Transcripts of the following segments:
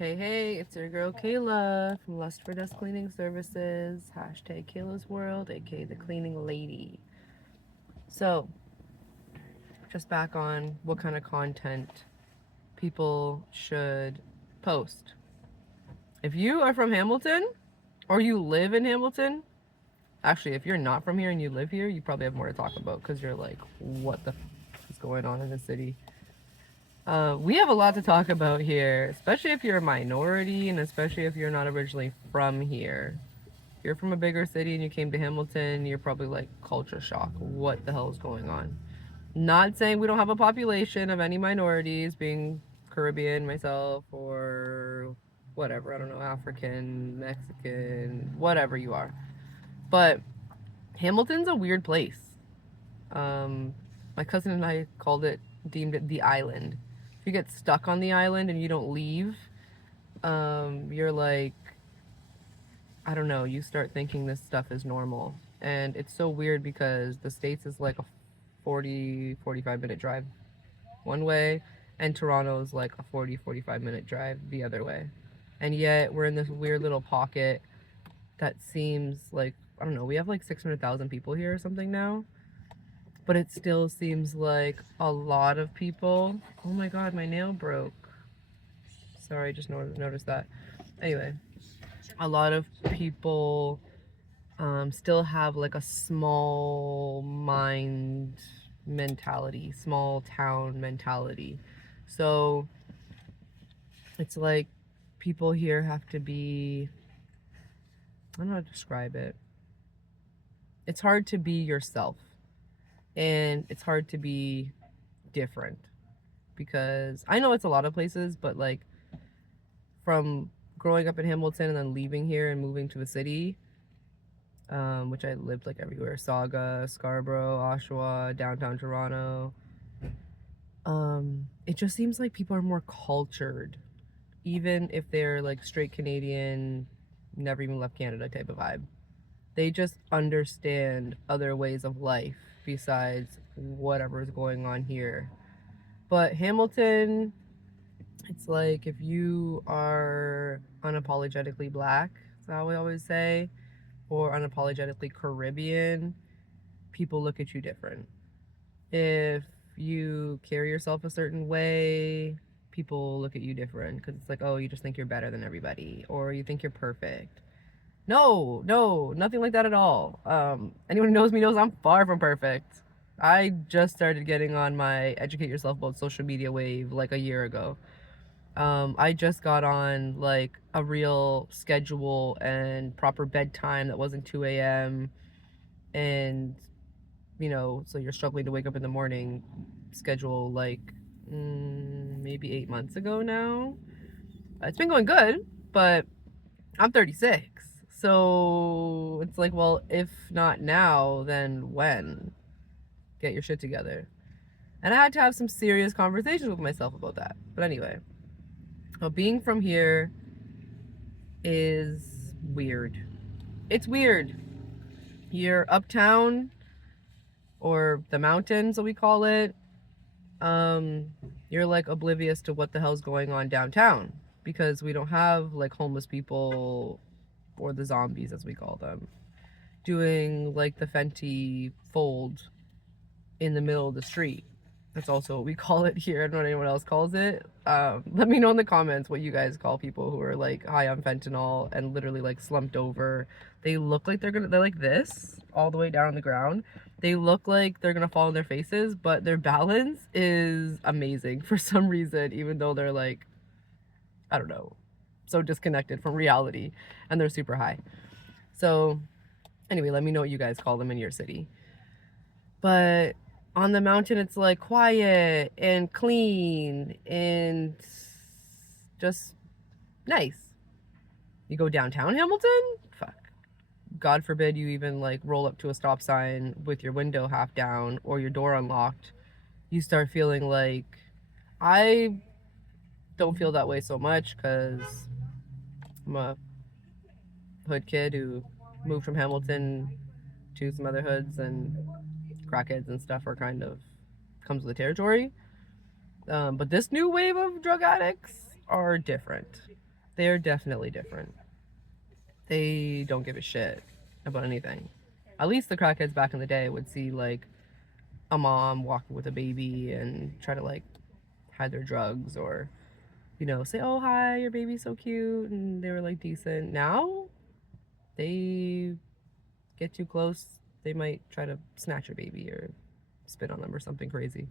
Hey, it's your girl Kayla from Lust for Dust Cleaning Services. Hashtag K-LasWorld, aka the cleaning lady. So, just back on what kind of content people should post. If you are from Hamilton or you live in Hamilton, actually, if you're not from here and you live here, you probably have more to talk about because you're like, what the is going on in the city? We have a lot to talk about here, especially if you're a minority and especially if you're not originally from here. If you're from a bigger city and you came to Hamilton, you're probably like culture shock. What the hell is going on? Not saying we don't have a population of any minorities, being Caribbean myself or whatever, I don't know, African, Mexican, whatever you are. But Hamilton's a weird place. My cousin and I deemed it the island. If you get stuck on the island and you don't leave, you're like, I don't know, you start thinking this stuff is normal. And it's so weird because the States is like a 45-minute drive one way, and Toronto is like a 45-minute drive the other way. And yet we're in this weird little pocket that seems like, I don't know, we have like 600,000 people here or something now. But it still seems like a lot of people. Oh my god, my nail broke. Sorry, just noticed that. Anyway, a lot of people still have like a small mind mentality, small town mentality. So it's like people here have to be, I don't know how to describe it. It's hard to be yourself, and it's hard to be different because I know it's a lot of places, but like from growing up in Hamilton and then leaving here and moving to the city, which I lived like everywhere, Saga, Scarborough, Oshawa, downtown Toronto. It just seems like people are more cultured, even if they're like straight Canadian, never even left Canada type of vibe. They just understand other ways of life besides whatever's going on here. But Hamilton, it's like if you are unapologetically black, that's how we always say, or unapologetically Caribbean, people look at you different. If you carry yourself a certain way, people look at you different because it's like, oh, you just think you're better than everybody, or you think you're perfect. No, nothing like that at all. Anyone who knows me knows I'm far from perfect. I just started getting on my educate yourself about social media wave like a year ago. I just got on like a real schedule and proper bedtime that wasn't 2 a.m. and so you're struggling to wake up in the morning schedule like maybe 8 months ago now. It's been going good, but I'm 36. So it's like, well, if not now, then when? Get your shit together. And I had to have some serious conversations with myself about that. But anyway, being from here is weird. It's weird. You're uptown, or the mountains, that we call it. You're like oblivious to what the hell's going on downtown because we don't have like homeless people, or the zombies as we call them, doing like the Fenty fold in the middle of the street. That's also what we call it here. I don't know what anyone else calls it. Let me know in the comments what you guys call people who are like high on fentanyl and literally like slumped over. They look like they're like this all the way down on the ground. They look like they're gonna fall on their faces, but their balance is amazing for some reason, even though they're like, I don't know, so disconnected from reality, and they're super high. So anyway, let me know what you guys call them in your city. But on the mountain, it's like quiet and clean and just nice. You go downtown Hamilton? Fuck. God forbid you even like roll up to a stop sign with your window half down or your door unlocked. You start feeling like, I don't feel that way so much because I'm a hood kid who moved from Hamilton to some other hoods, and crackheads and stuff are kind of comes with the territory. But this new wave of drug addicts are different. They're definitely different. They don't give a shit about anything. At least the crackheads back in the day would see like a mom walking with a baby and try to like hide their drugs, or say, oh hi, your baby's so cute, and they were like decent. Now they get too close, they might try to snatch your baby or spit on them or something crazy.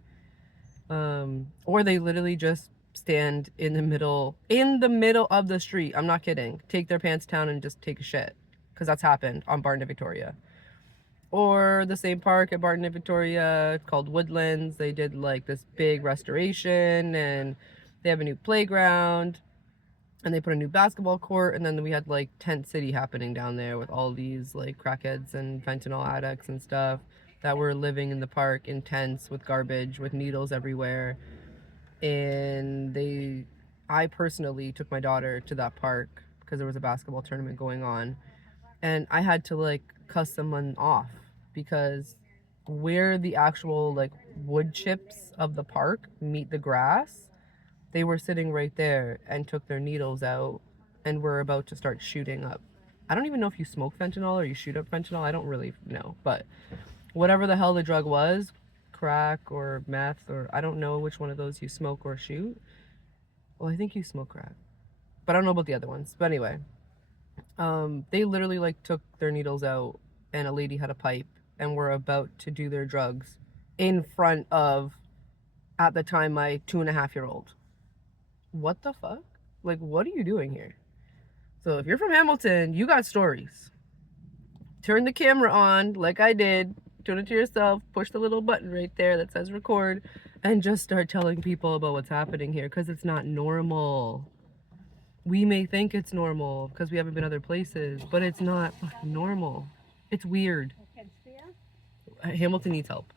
Or they literally just stand in the middle of the street. I'm not kidding. Take their pants down and just take a shit, because that's happened on Barton and Victoria. Or the same park at Barton and Victoria, it's called Woodlands. They did like this big restoration, and they have a new playground, and they put a new basketball court, and then we had like tent city happening down there with all these like crackheads and fentanyl addicts and stuff that were living in the park in tents with garbage, with needles everywhere. And I personally took my daughter to that park because there was a basketball tournament going on, and I had to like cuss someone off because where the actual like wood chips of the park meet the grass, they were sitting right there and took their needles out and were about to start shooting up. I don't even know if you smoke fentanyl or you shoot up fentanyl. I don't really know. But whatever the hell the drug was, crack or meth, or I don't know which one of those you smoke or shoot. Well, I think you smoke crack, but I don't know about the other ones. But anyway, they literally like took their needles out, and a lady had a pipe and were about to do their drugs in front of, at the time, my 2.5-year-old. What the fuck? Like, what are you doing here? So if you're from Hamilton, you got stories. Turn the camera on like I did. Turn it to yourself. Push the little button right there that says record, and just start telling people about what's happening here, because it's not normal. We may think it's normal because we haven't been other places, but it's not fucking normal. It's weird. Hamilton needs help.